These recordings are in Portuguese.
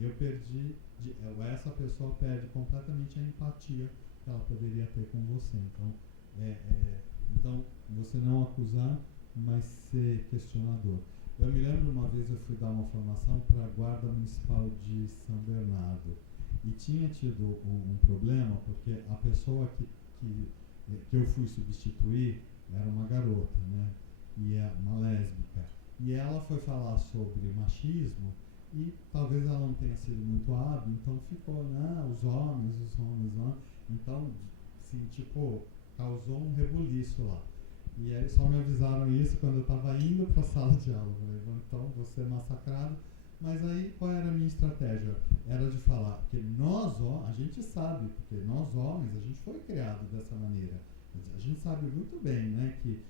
eu perdi, essa pessoa perde completamente a empatia que ela poderia ter com você. Então você não acusar, mas ser questionador. Eu me lembro uma vez eu fui dar uma formação para a Guarda Municipal de São Bernardo e tinha tido um problema porque a pessoa que eu fui substituir era uma garota, né? E é uma lésbica. E ela foi falar sobre machismo e talvez ela não tenha sido muito hábil, então ficou, né, os homens. Então, assim, tipo, causou um rebuliço lá. E aí só me avisaram isso quando eu estava indo para a sala de aula. Então, vou ser massacrado. Mas aí, qual era a minha estratégia? Era de falar que nós, a gente sabe, porque nós homens, a gente foi criado dessa maneira. A gente sabe muito bem, né, que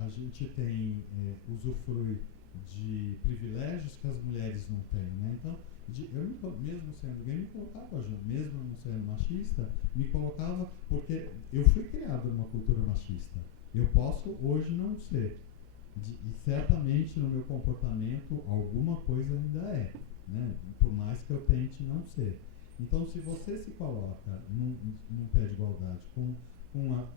a gente tem usufrui de privilégios que as mulheres não têm, né? Então, mesmo sendo gay, me colocava junto, mesmo não sendo machista, me colocava porque eu fui criado numa cultura machista. Eu posso hoje não ser, e certamente no meu comportamento alguma coisa ainda é, né? Por mais que eu tente não ser. Então, se você se coloca num pé de igualdade com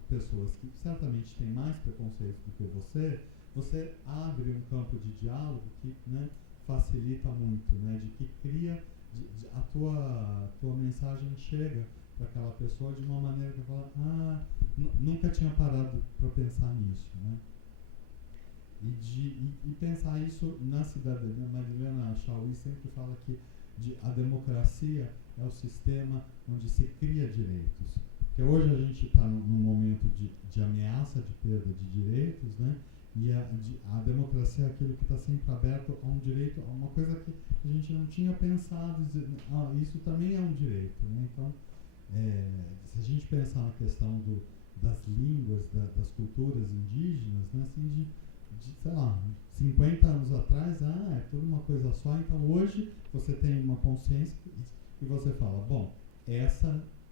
pessoas que certamente têm mais preconceito do que você abre um campo de diálogo que, né, facilita muito, né, de que cria, a tua mensagem chega para aquela pessoa de uma maneira que fala, nunca tinha parado para pensar nisso, né? E pensar isso na cidadania. Marilena Chauí sempre fala que a democracia é o sistema onde se cria direitos. Porque hoje a gente está num momento de ameaça de perda de direitos, né? E a democracia é aquilo que está sempre aberto a um direito, a uma coisa que a gente não tinha pensado, isso também é um direito, né? Então, se a gente pensar na questão das línguas, das culturas indígenas, né? Assim, sei lá, 50 anos atrás, é tudo uma coisa só. Então hoje você tem uma consciência e você fala, bom,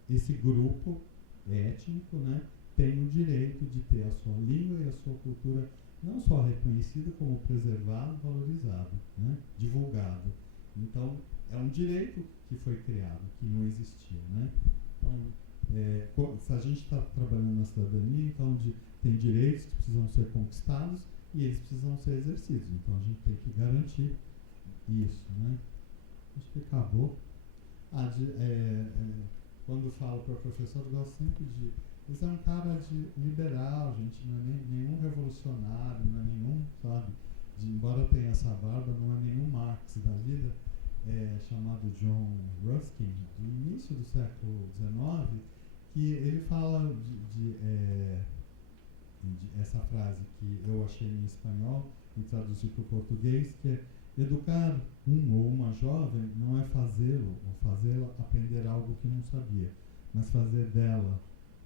esse grupo étnico, né, tem o direito de ter a sua língua e a sua cultura não só reconhecida, como preservado, valorizado, né, divulgado. Então é um direito que foi criado, que não existia, né? Então, se a gente está trabalhando na cidadania, então tem direitos que precisam ser conquistados e eles precisam ser exercidos. Então a gente tem que garantir isso, né? Acho que acabou. Quando falo para o professor, eu gosto sempre isso é um cara de liberal, gente, não é nenhum revolucionário, não é nenhum, sabe? Embora tenha essa barba, não é nenhum Marx da vida, chamado John Ruskin, do início do século XIX, que ele fala de essa frase que eu achei em espanhol e traduzi para o português, que é: educar ou uma jovem não é fazê-lo ou fazê-la aprender algo que não sabia, mas fazer dela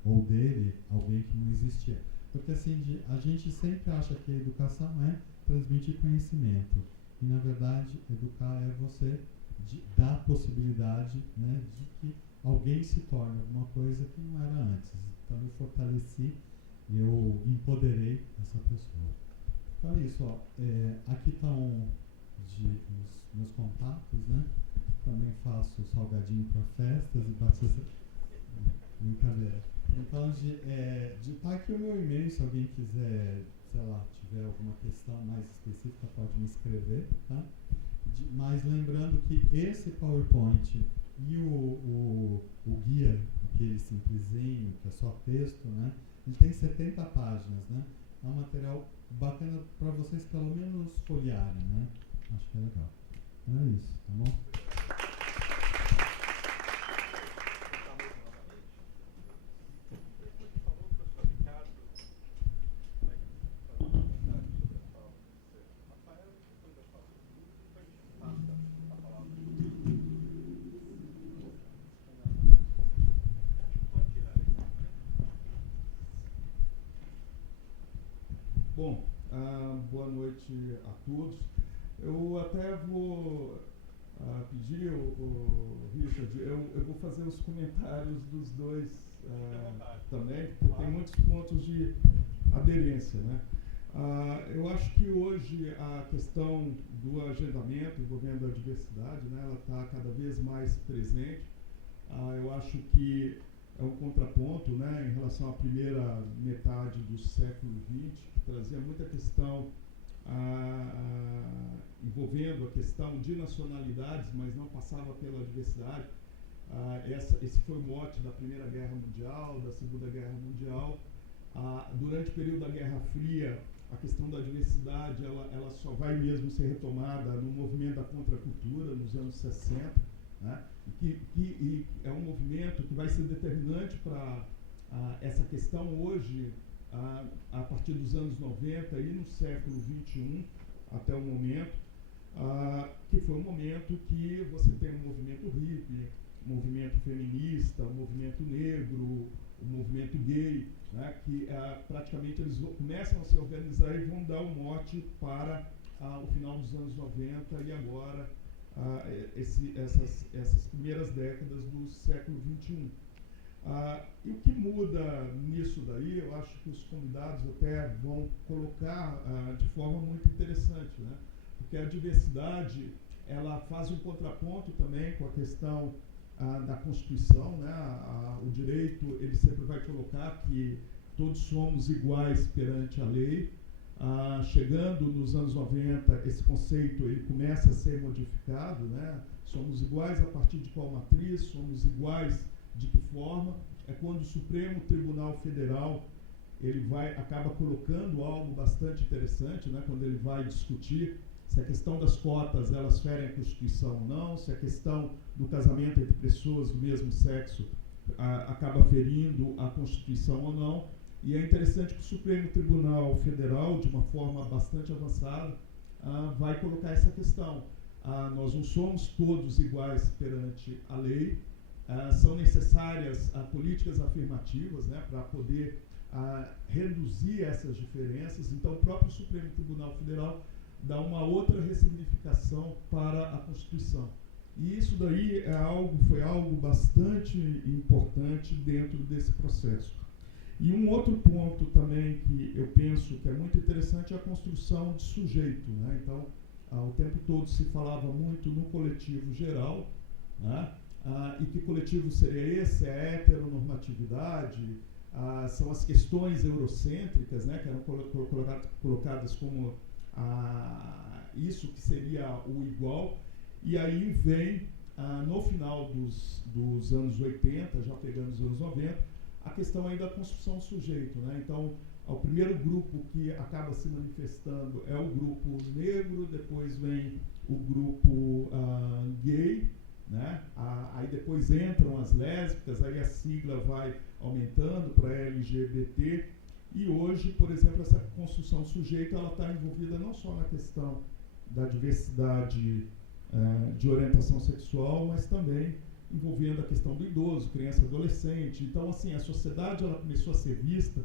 ou dele alguém que não existia. Porque assim, a gente sempre acha que a educação é transmitir conhecimento e na verdade educar é você dar possibilidade, né, de que alguém se torne alguma coisa que não era antes. Então eu fortaleci, eu empoderei essa pessoa. Então é isso, aqui estão os meus contatos, né? Também faço salgadinho para festas e batismo. Brincadeira. Então, tá aqui o meu e-mail, se alguém quiser, sei lá, tiver alguma questão mais específica, pode me escrever, tá? Mas lembrando que esse PowerPoint e o guia, aquele simplesinho, que é só texto, né? Ele tem 70 páginas, né? É um material bacana para vocês pelo menos folhearem, né? Acho que é legal. Então é isso, tá bom? Bom, boa noite a todos. Eu até vou pedir, o Richard, eu vou fazer os comentários dos dois também, porque tem muitos pontos de aderência, né? Eu acho que hoje a questão do agendamento envolvendo a diversidade, né, ela está cada vez mais presente. Eu acho que é um contraponto, né, em relação à primeira metade do século XX, que trazia muita questão envolvendo a questão de nacionalidades, mas não passava pela diversidade. Esse foi o mote da Primeira Guerra Mundial, da Segunda Guerra Mundial. Durante o período da Guerra Fria, a questão da diversidade ela só vai mesmo ser retomada no movimento da contracultura, nos anos 60, né? E é um movimento que vai ser determinante para essa questão hoje, a partir dos anos 90 e no século XXI, até o momento, que foi um momento que você tem um movimento hippie, um movimento feminista, um movimento negro, um movimento gay, né, que praticamente eles começam a se organizar e vão dar um mote para o final dos anos 90 e agora essas primeiras décadas do século XXI. E o que muda nisso daí, eu acho que os convidados até vão colocar de forma muito interessante, né? Porque a diversidade, ela faz um contraponto também com a questão da Constituição, né? O direito, ele sempre vai colocar que todos somos iguais perante a lei. Chegando nos anos 90, esse conceito ele começa a ser modificado, né? Somos iguais a partir de qual matriz, somos iguais de que forma. É quando o Supremo Tribunal Federal ele acaba colocando algo bastante interessante, né? Quando ele vai discutir se a questão das cotas elas ferem a Constituição ou não, se a questão do casamento entre pessoas do mesmo sexo acaba ferindo a Constituição ou não. E é interessante que o Supremo Tribunal Federal, de uma forma bastante avançada, vai colocar essa questão. Nós não somos todos iguais perante a lei, são necessárias políticas afirmativas, né, para poder reduzir essas diferenças. Então, o próprio Supremo Tribunal Federal dá uma outra ressignificação para a Constituição. E isso daí foi algo bastante importante dentro desse processo. E um outro ponto também que eu penso que é muito interessante é a construção de sujeito, né? Então, o tempo todo se falava muito no coletivo geral, né? E que coletivo seria esse? A heteronormatividade, são as questões eurocêntricas, né? Que eram colocadas como isso que seria o igual. E aí vem, no final dos anos 80, já pegando os anos 90, a questão aí da construção do sujeito, né? Então, o primeiro grupo que acaba se manifestando é o grupo negro, depois vem o grupo gay, né? Aí depois entram as lésbicas, aí a sigla vai aumentando para LGBT, e hoje, por exemplo, essa construção do sujeito ela está envolvida não só na questão da diversidade de orientação sexual, mas também envolvendo a questão do idoso, criança e adolescente. Então, assim, a sociedade ela começou a ser vista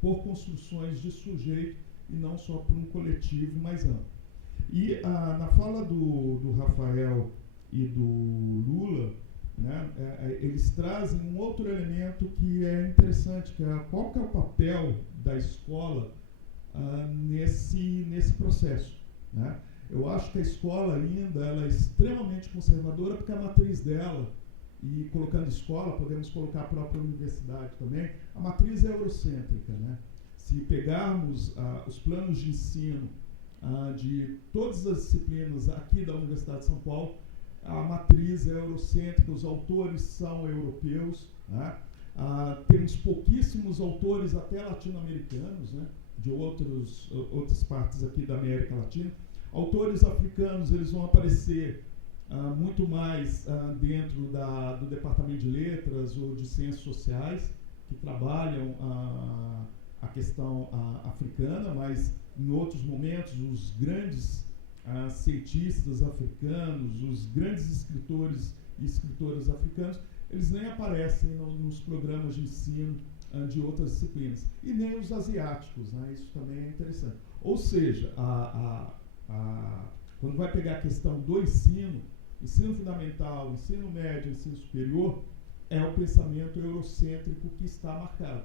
por construções de sujeito e não só por um coletivo mais amplo. E na fala do Rafael e do Lula, né, eles trazem um outro elemento que é interessante, que é qual que é o papel da escola nesse processo, né? Eu acho que a escola ainda ela é extremamente conservadora porque a matriz dela, e colocando escola, podemos colocar a própria universidade também, a matriz é eurocêntrica, né? Se pegarmos os planos de ensino de todas as disciplinas aqui da Universidade de São Paulo, a matriz é eurocêntrica, os autores são europeus, né? Temos pouquíssimos autores até latino-americanos, né? De outras partes aqui da América Latina. Autores africanos, eles vão aparecer muito mais dentro do Departamento de Letras ou de Ciências Sociais, que trabalham a questão africana, mas em outros momentos os grandes cientistas africanos, os grandes escritores e escritoras africanos, eles nem aparecem nos programas de ensino de outras disciplinas. E nem os asiáticos, né? Isso também é interessante. Ou seja, quando vai pegar a questão do ensino fundamental, ensino médio, ensino superior, é o pensamento eurocêntrico que está marcado.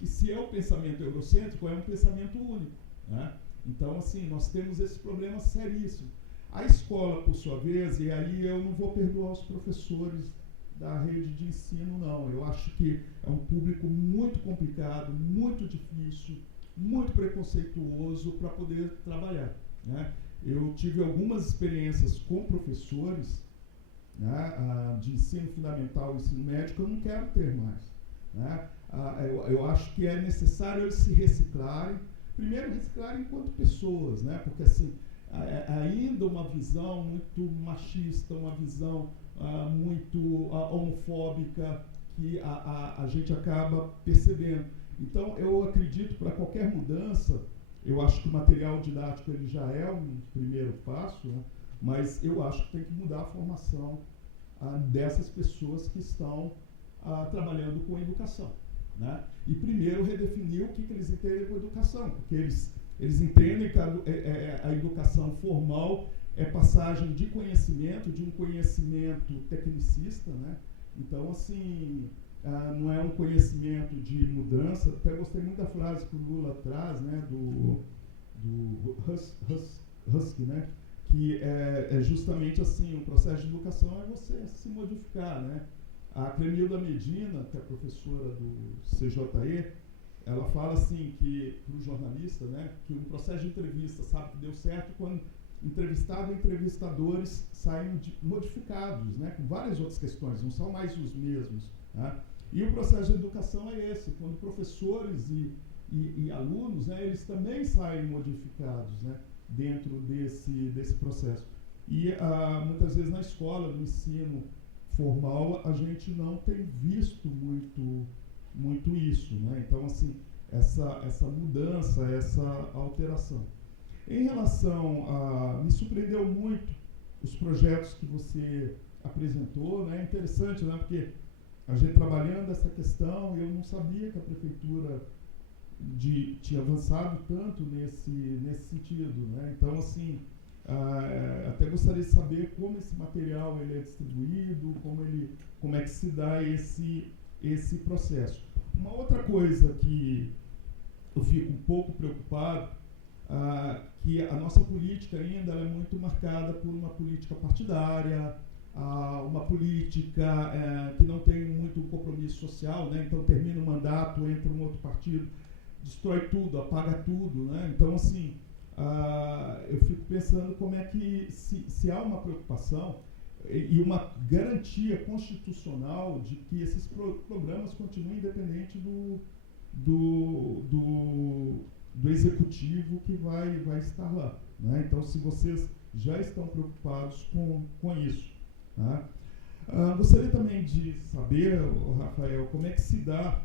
E se é o pensamento eurocêntrico, é um pensamento único. né? Então, assim, nós temos esse problema seríssimo. A escola, por sua vez, e aí eu não vou perdoar os professores da rede de ensino, não. Eu acho que é um público muito complicado, muito difícil, muito preconceituoso para poder trabalhar, né? Eu tive algumas experiências com professores, né, de ensino fundamental e ensino médio que eu não quero ter mais, né? Eu acho que é necessário eles se reciclarem, primeiro reciclarem enquanto pessoas, né? Porque assim, ainda uma visão muito machista, uma visão muito homofóbica que a gente acaba percebendo. Então, eu acredito que para qualquer mudança, eu acho que o material didático ele já é um primeiro passo, né? Mas eu acho que tem que mudar a formação dessas pessoas que estão trabalhando com a educação, né? E primeiro redefinir o que eles entendem por educação, porque eles entendem que a educação formal é passagem de conhecimento, de um conhecimento tecnicista, né? Então, assim, não é um conhecimento de mudança. Até gostei muito da frase que o Lula traz, né, do Husky, né, que é justamente assim, o processo de educação é você se modificar, né? A Clemilda Medina, que é professora do CJE, ela fala assim que para o jornalista, né, que um processo de entrevista sabe que deu certo quando entrevistado e entrevistadores saem modificados, né, com várias outras questões, não são mais os mesmos, né? E o processo de educação é esse, quando professores e alunos, né, eles também saem modificados, né, dentro desse processo. E muitas vezes na escola, no ensino formal, a gente não tem visto muito isso, né? Então, assim, essa mudança, essa alteração. Em relação me surpreendeu muito os projetos que você apresentou, né? É interessante, né? Porque a gente trabalhando essa questão, eu não sabia que a prefeitura tinha avançado tanto nesse sentido, né? Então, assim, até gostaria de saber como esse material ele é distribuído, como é que se dá esse processo. Uma outra coisa que eu fico um pouco preocupado, que a nossa política ainda é muito marcada por uma política partidária, uma política que não tem muito compromisso social, né? Então termina o mandato, entra um outro partido, destrói tudo, apaga tudo, né? Então, assim, eu fico pensando como é que, se há uma preocupação e uma garantia constitucional de que esses programas continuem independente do executivo que vai estar lá, né? Então, se vocês já estão preocupados com isso, né? Gostaria também de saber, Rafael, como é que se dá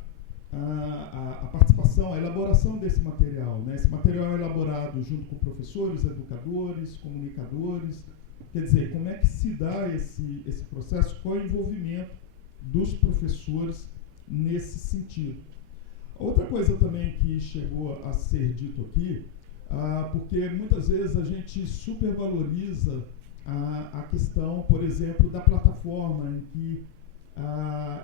a participação, a elaboração desse material, né? Esse material é elaborado junto com professores, educadores, comunicadores. Quer dizer, como é que se dá esse processo? Qual é o envolvimento dos professores nesse sentido? Outra coisa também que chegou a ser dito aqui, porque muitas vezes a gente supervaloriza a questão, por exemplo, da plataforma em que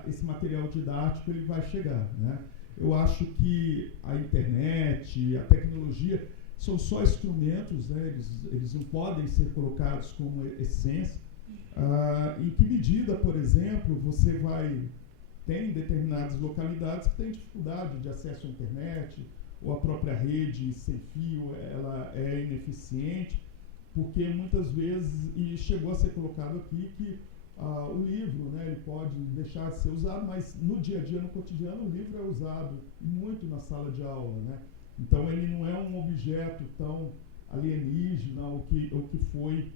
esse material didático ele vai chegar, né? Eu acho que a internet, a tecnologia são só instrumentos, né? Eles não podem ser colocados como essência. Em que medida, por exemplo, você tem determinadas localidades que têm dificuldade de acesso à internet, ou a própria rede sem fio ela é ineficiente, porque muitas vezes, e chegou a ser colocado aqui, que o livro, né, ele pode deixar de ser usado, mas no dia a dia, no cotidiano, o livro é usado muito na sala de aula, né? Então ele não é um objeto tão alienígena, o que foi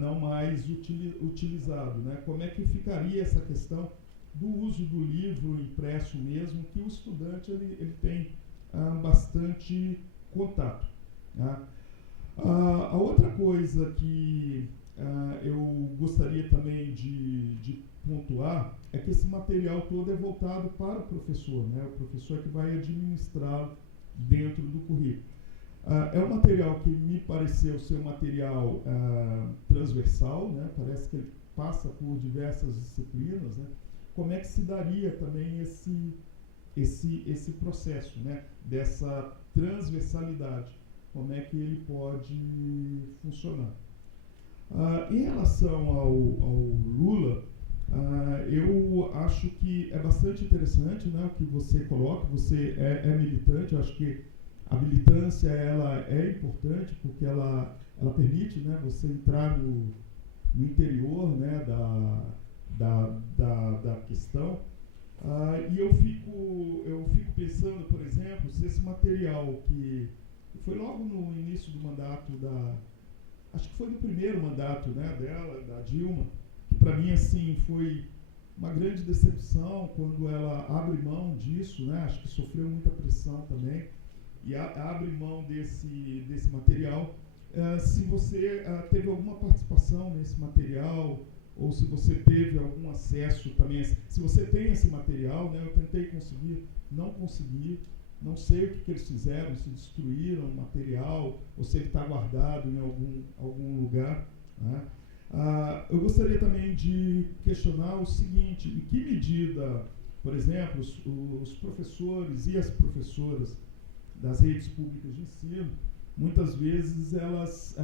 não mais utilizado, né? Como é que ficaria essa questão do uso do livro impresso mesmo, que o estudante ele tem bastante contato, né? A outra coisa que eu gostaria também de pontuar é que esse material todo é voltado para o professor, né? O professor que vai administrá-lo dentro do currículo. É um material que me pareceu ser um material transversal, né? Parece que ele passa por diversas disciplinas, né? Como é que se daria também esse processo, né? Dessa transversalidade como é que ele pode funcionar. Em relação ao Lula, eu acho que é bastante interessante, né, o que você coloca. Você é militante. Eu acho que a militância ela é importante porque ela permite, né, você entrar no interior, né, da questão. E eu fico pensando, por exemplo, se esse material que foi logo no início do mandato acho que foi no primeiro mandato, né, dela, da Dilma, que para mim assim foi uma grande decepção quando ela abre mão disso, né? Acho que sofreu muita pressão também e abre mão desse material. Se você teve alguma participação nesse material, ou se você teve algum acesso também, se você tem esse material, né? Eu tentei conseguir, não consegui, não sei o que eles fizeram, se destruíram o material, ou se ele está guardado em algum lugar, né? Eu gostaria também de questionar o seguinte: em que medida, por exemplo, os professores e as professoras das redes públicas de ensino, muitas vezes elas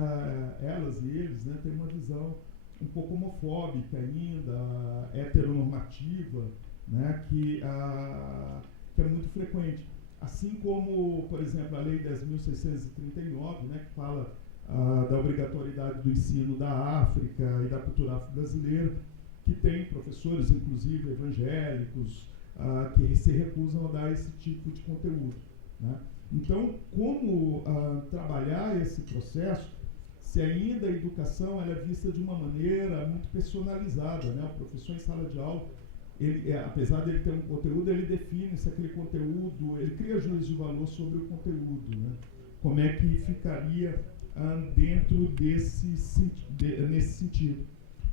e eles, né, têm uma visão um pouco homofóbica ainda, heteronormativa, né, que é muito frequente. Assim como, por exemplo, a Lei 10.639, né, que fala da obrigatoriedade do ensino da África e da cultura afro-brasileira, que tem professores, inclusive evangélicos, que se recusam a dar esse tipo de conteúdo, né? Então, como trabalhar esse processo, se ainda a educação ela é vista de uma maneira muito personalizada, né? O professor em sala de aula, ele, apesar de ele ter um conteúdo, ele define se aquele conteúdo, ele cria juízo de valor sobre o conteúdo, né? Como é que ficaria dentro nesse sentido.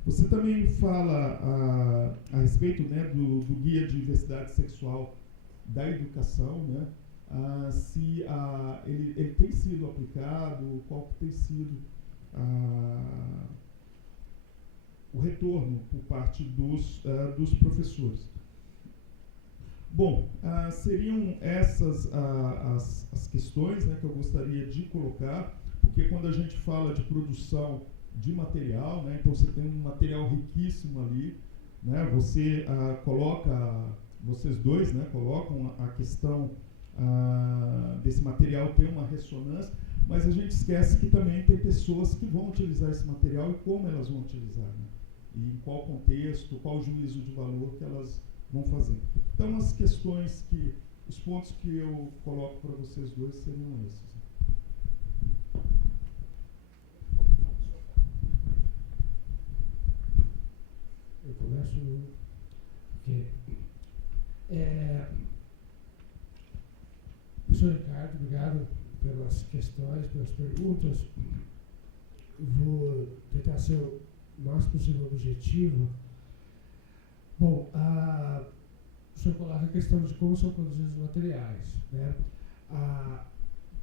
Você também fala a respeito, né, do Guia de Diversidade Sexual da Educação, né? Se ele tem sido aplicado, qual que tem sido o retorno por parte dos professores. Bom, seriam essas as questões, né, que eu gostaria de colocar, porque quando a gente fala de produção de material, né, então você tem um material riquíssimo ali, né, você vocês dois, né, colocam a questão desse material ter uma ressonância, mas a gente esquece que também tem pessoas que vão utilizar esse material e como elas vão utilizar, né, e em qual contexto, qual juízo de valor que elas vão fazer. Então, os pontos que eu coloco para vocês dois seriam esses. Eu começo porque professor Ricardo, obrigado pelas questões, pelas perguntas. Vou tentar ser o máximo possível objetivo. Bom, o senhor coloca a questão de como são produzidos os materiais, né?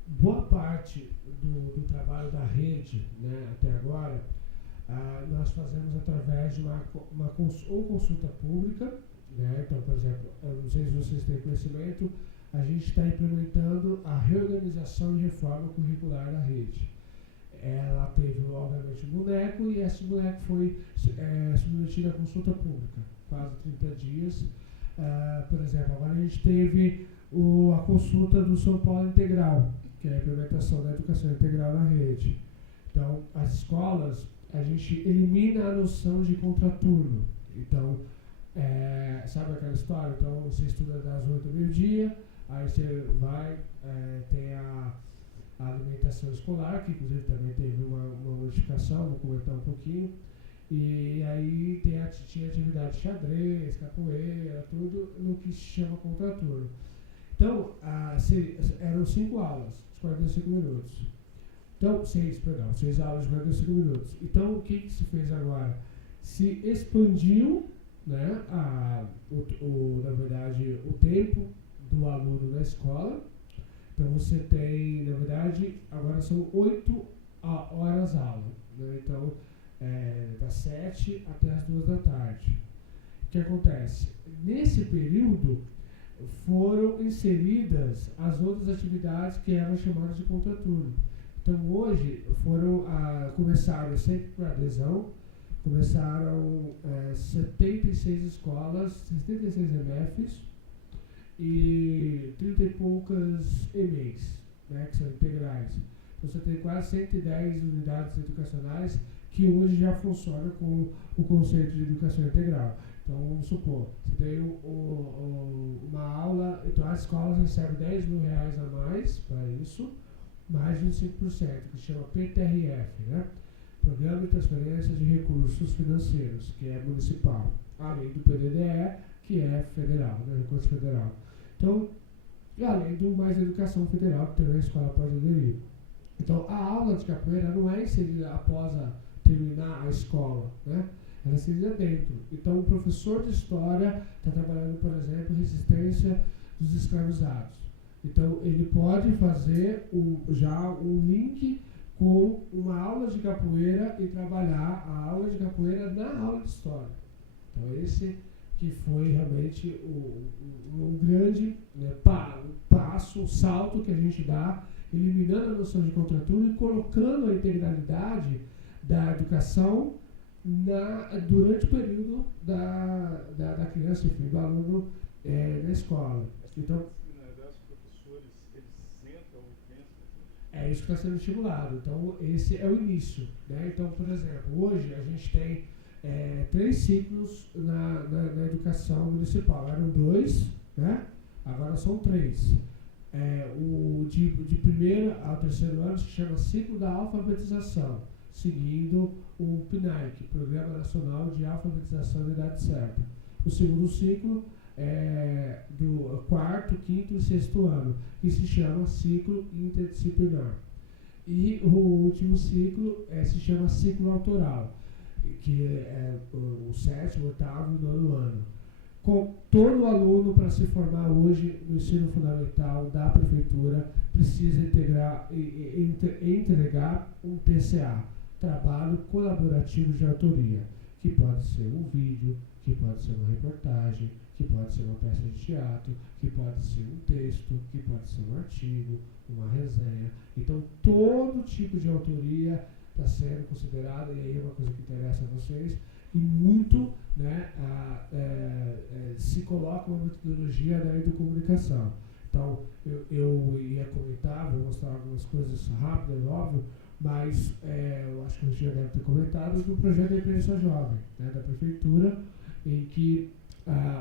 Boa parte do trabalho da rede, né, até agora, nós fazemos através de uma consulta pública, né? Então, por exemplo, eu não sei se vocês têm conhecimento, a gente está implementando a reorganização e reforma curricular da rede. Ela teve, obviamente, um boneco, e esse boneco foi submetido à consulta pública, quase 30 dias. Por exemplo, agora a gente teve a consulta do São Paulo Integral, que é a implementação da educação integral na rede. Então, as escolas, a gente elimina a noção de contraturno. Então, sabe aquela história? Então, você estuda das 8 ao meio-dia, aí você vai, tem a alimentação escolar, que inclusive também teve uma modificação, vou comentar um pouquinho. E aí tinha atividade de xadrez, capoeira, tudo no que se chama contraturno. Então, eram 5 aulas, de 45 minutos. Então, 6 aulas de 45 minutos. Então, o que se fez agora? Se expandiu, né, na verdade, o tempo do aluno na escola. Então, você tem, na verdade, agora são 8 horas aula, né? Então, das 7 até as 2 da tarde. O que acontece? Nesse período, foram inseridas as outras atividades que eram chamadas de contraturno. Então, hoje, começaram sempre por adesão, começaram 76 escolas, 76 MFs e 30 e poucas EMEIs, né, que são integrais. Então, você tem quase 110 unidades educacionais que hoje já funcionam com o conceito de educação integral. Então, vamos supor, você tem uma aula, então as escolas recebem R$10.000 a mais para isso, mais 25%, que se chama PTRF, né? Programa de Transferência de Recursos Financeiros, que é municipal, além do PDDE, que é federal, né? Recurso federal. Então, além do Mais Educação Federal, que também a escola pode aderir. Então, a aula de capoeira não é inserida após terminar a escola, né? Ela é inserida dentro. Então, o professor de história está trabalhando, por exemplo, resistência dos escravizados. Então, ele pode fazer já um link com uma aula de capoeira e trabalhar a aula de capoeira na aula de história. Então, esse que foi realmente um grande, né, passo, um salto que a gente dá, eliminando a noção de contraturno e colocando a integralidade da educação durante o período da criança, enfim, do aluno na escola. Então, é isso que está sendo estimulado. Então, esse é o início, né? Então, por exemplo, hoje a gente tem 3 ciclos na educação municipal. Eram 2, né? Agora são 3. O de primeiro ao terceiro ano se chama ciclo da alfabetização, seguindo o PNAEC, Programa Nacional de Alfabetização da Idade Certa. O segundo ciclo do 4º, 5º e 6º ano, que se chama ciclo interdisciplinar. E o último ciclo se chama ciclo autoral, que é o 7º, 8º e 9º ano. Com todo aluno, para se formar hoje no ensino fundamental da prefeitura, precisa entregar um TCA, Trabalho Colaborativo de Autoria, que pode ser um vídeo, que pode ser uma reportagem, que pode ser uma peça de teatro, que pode ser um texto, que pode ser um artigo, uma resenha. Então, todo tipo de autoria está sendo considerada, e aí é uma coisa que interessa a vocês, e muito, né, se coloca uma metodologia da educomunicação. Então, eu ia comentar, vou mostrar algumas coisas rápidas, óbvio, mas eu acho que o Jean deve ter comentado do projeto da imprensa jovem, né, da prefeitura, em que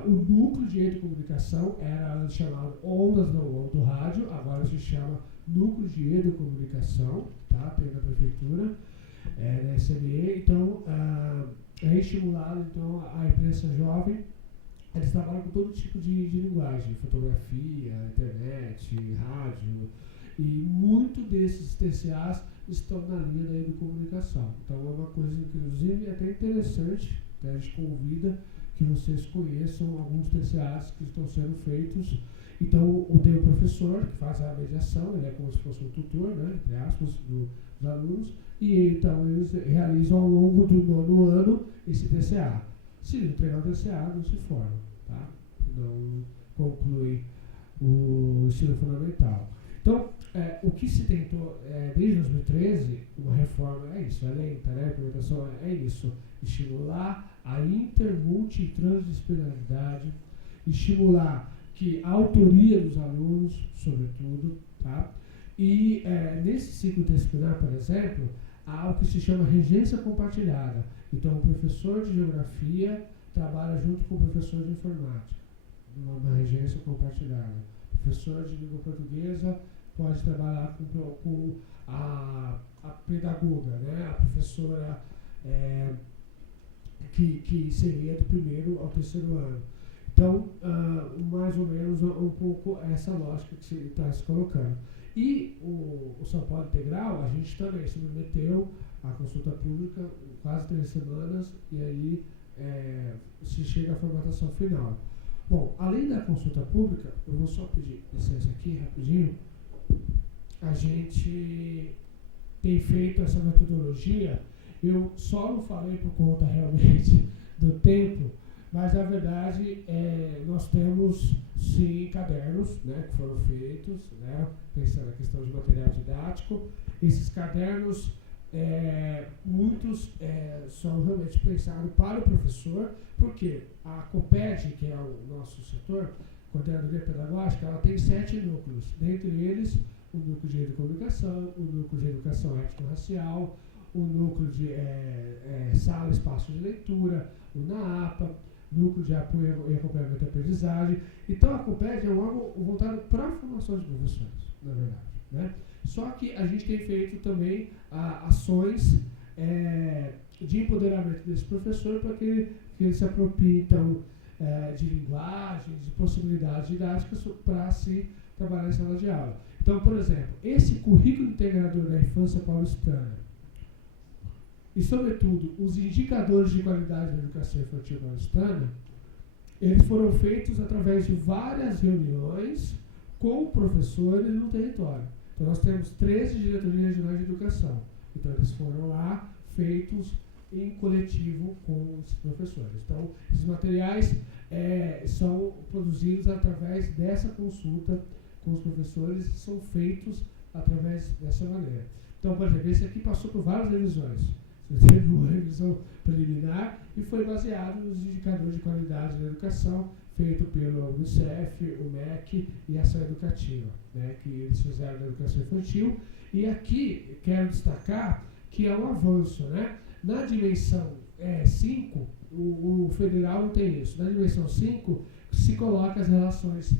o núcleo de educomunicação era chamado Ondas do Rádio, agora se chama Núcleo de Educomunicação, tá? Tem na prefeitura, na SME. Então, é estimulado então, a imprensa jovem. Eles trabalham com todo tipo de linguagem, fotografia, internet, rádio, e muito desses TCAs estão na linha da educomunicação. Então, é uma coisa, inclusive, até interessante, a gente convida que vocês conheçam alguns TCAs que estão sendo feitos. Então, tem o professor que faz a mediação, ele é como se fosse um tutor, né, entre aspas, dos alunos, e então eles realizam ao longo do 9º ano esse TCA. Se não entregar o TCA, não se forma, tá? Não conclui o ensino fundamental. Então, o que se tentou desde 2013, uma reforma, é isso, é lenta, né? A implementação é isso, estimular a intermultitransdisciplinaridade, estimular que a autoria dos alunos, sobretudo, tá? E nesse ciclo interdisciplinar, por exemplo, há o que se chama regência compartilhada. Então, o professor de geografia trabalha junto com o professor de informática, numa regência compartilhada. O professor de língua portuguesa pode trabalhar com a pedagoga, né? A professora que seria do 1º ao 3º ano. Então, mais ou menos um pouco essa lógica que se está se colocando. E o São Paulo Integral, a gente também submeteu a consulta pública quase 3 semanas, e aí se chega à formatação final. Bom, além da consulta pública, eu vou só pedir licença aqui rapidinho. A gente tem feito essa metodologia, eu só não falei por conta realmente do tempo, mas na verdade nós temos sim cadernos, né, que foram feitos, né, pensando na questão de material didático. Esses cadernos, muitos são realmente pensados para o professor, porque a COPED, que é o nosso setor, Coordenadoria Pedagógica, ela tem 7 núcleos, dentre eles o núcleo de comunicação, o núcleo de educação étnico-racial, o núcleo de sala, espaço de leitura, o NAAPA, núcleo de apoio e acompanhamento à aprendizagem. Então, a COPED é um órgão voltado para a formação de professores, na verdade, né? Só que a gente tem feito também ações de empoderamento desse professor para que ele se aproprie, então, de linguagem, de possibilidades didáticas para se trabalhar em sala de aula. Então, por exemplo, esse currículo integrador da infância paulistana e, sobretudo, os indicadores de qualidade da educação infantil paulistana, eles foram feitos através de várias reuniões com professores no território. Então, nós temos 13 diretorias regionais de educação. Então, eles foram lá feitos em coletivo com os professores. Então, esses materiais são produzidos através dessa consulta com os professores e são feitos através dessa maneira. Então, por exemplo, esse aqui passou por várias revisões. Teve uma revisão preliminar e foi baseado nos indicadores de qualidade da educação feito pelo Unicef, o MEC e a Ação Educativa, né, que eles fizeram na educação infantil. E aqui quero destacar que é um avanço, né? Na dimensão 5, o federal não tem isso. Na dimensão 5, se coloca as relações